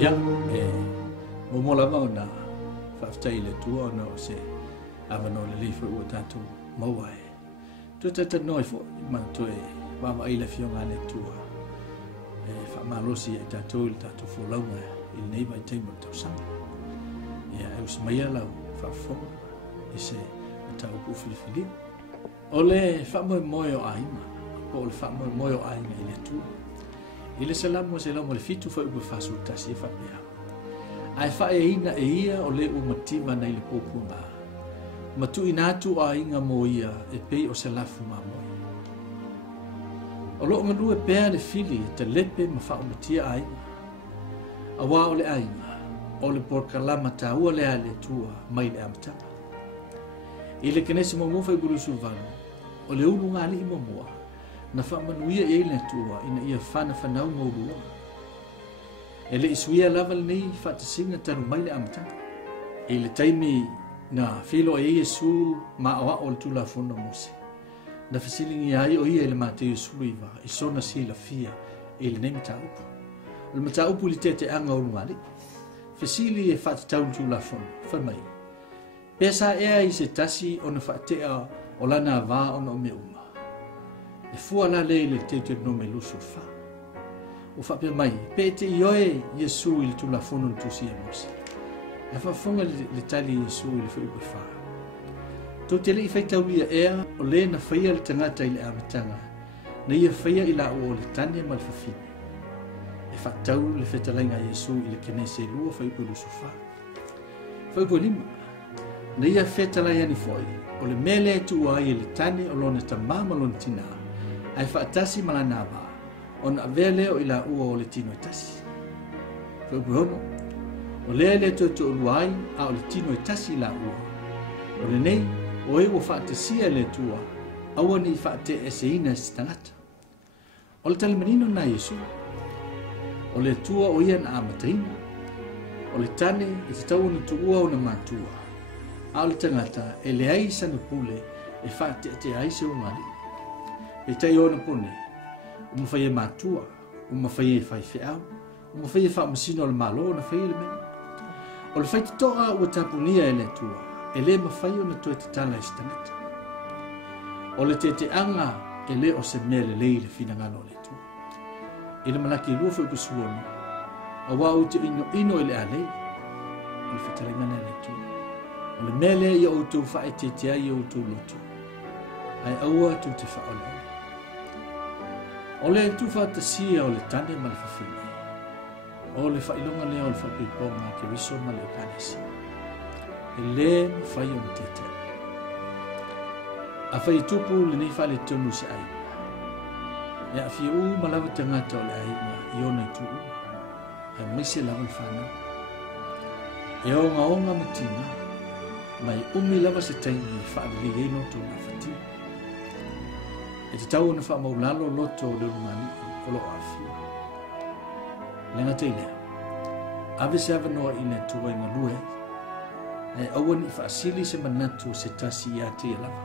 Ia, mo lava ona whaftai le tua ona o se avano le lifa ua tatu maua e. Tu tata noi fo ma tu e mama ai le fionga le tua. Fa malosi e tatu il tatu fo launga il neiva i teimo tau sanga. Ia e us maia lau whafonga i se tau ku filifili. O le whamoe moe o aima, o le whamoe moe o aima i le tua. I le salamu se lau mo le fitu fa ua fasu tasi e whapea. Ai whae ina e ia o le umatima nei le pōpuna. Matu inatu a inga mo ia e pei o se lafu mamoi. O loo manu e pēa le fili te lepe ma wha umatia a inga. A wā o le a inga, o le porkalama ta ua le a le tua mai le amatanga. I le kenesi mo mowhai burusu vanu, o le ulu ngā li i mua, na wha manuia e le tua ina ia whana whanau mo rua. E le isuia lava nei whaatasinga taru mai le amatanga. E le taimi na whilo e Iesu ma awa o le tula whono mose. Na whasilingi ai o ia e le mate Iesu iwa i sona sila fia e le nei mata upu. O le mata upu li te anga o rungali. Whasili e whaatatau le tula whono, whamai. Pesa ea i se tasi o na whaatea o lana wā o na o me uma. E fua la le te no me luso wha. O whapea mai, pe te ioe Iesu i le tula whono le tusi e mose. E whafonga le tali Iesu i le whiupe wha. Tau te le i whaitaulia ea o le na whaia le tangata i le amatanga, na ia whaia i la o le tane ma le whawhine. E whaitau le whaitalainga Iesu i le kenese lua whiupe luso wha. Whiupe lima, na ia whaitalai ani foi, o le mele e tu ai le tane o lona ta mama lona tina, ai whaatasi malana ba. Ona vele o ila ua o le tino e tasi. Whiupe hono, o lea le to uruai a o le tino e tasi la ua. O le nei, o e ua whaatasia le tua, aua ni whaate e se ina se tangata. O le talimanino na Iesu, o le tua o ia na amataina, o le tane e te tau ni tuua o na matua, a o le tangata e le ai sanupule e whaate te ai se umari. E tai o na pone, uma whaia matua, uma whaia whai whiau, uma whaia whaamasino le malo na whaia le mena. O le whai te toa ua tapunia e le tua, e le mawhai o na toe te tala e stanata. O le te anga e le o se mea le lei le finangano o le tua. E le malaki lua whai kusuono, a wau te ino e le a lei, o le whataringana e le tua. O le mea le i o tau whae te ai o tau loto, ai aua tu te whaola. O le tu whaatasia o le tane ma le whawhine. O le whailonga lea o le whapiponga ke wiso ma le kanesi. E le mwhai o na tete. A whai tupu le nei whale tonu se aina. E a fia u malawa tangata o le aina i ona i tu ua. E meise lawa le whana. E o nga onga matina. Mai umi lava se taimi e whaali eino tō na whatina. E te tau na whaamaulalo loto o le umani o lo awhia. Lenga te lea. Ave se avanoa i ne tua inga lue. E awan i whaasili se manatu se tasi i ate i lava.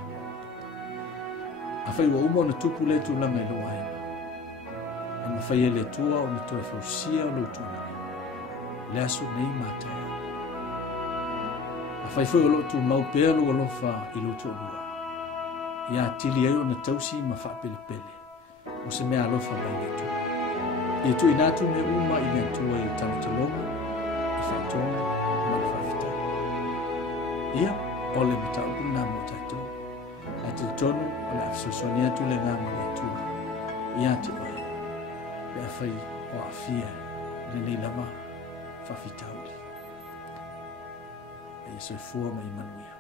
A whai wa uma o na tupu le tu langa i loa ena. A ma whai e le tua o na tua whausia o lo tuna. Le asu nei mātai. A whai whai o lo tu mau pēa lo alofa i lo tu lua. Ia tili ai o na tausi ma whaapele pele. O se mea alofa bai le tua. Ia tu inatu me uma i mea tua i tamatalonga, i whaitonga, ma le whawhita. Ia, o le mataupu nā mo tatou. A te tonu, o le afisosoni atu le ngā ma le tua. Ia te oe, le a whai o a fia, le nei lama, whawhitauli. E so e fua ma i manuia.